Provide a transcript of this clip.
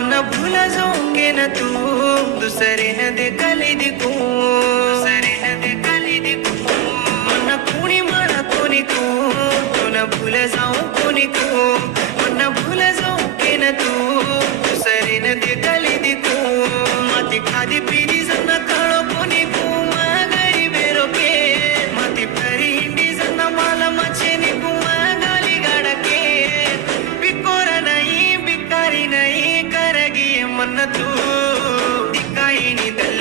मन भूल जाऊंगे न तू दुसरे न दे कली दिकू दुसरे न दे कली दिकू मन कुणी म्हणा कोणी को तू न भूल जाऊ कोणी को मन भूल जाऊंगे न तू दुसरे न दे कली दिकू माती खादी पीरी जन काळो कोणी को मागरी बेरो के माती फरी हिंडी जन माला मचे निकू मागाली गाडके बिकोरा नहीं बिकारी नहीं करगी मन तू दिखाई नहीं दल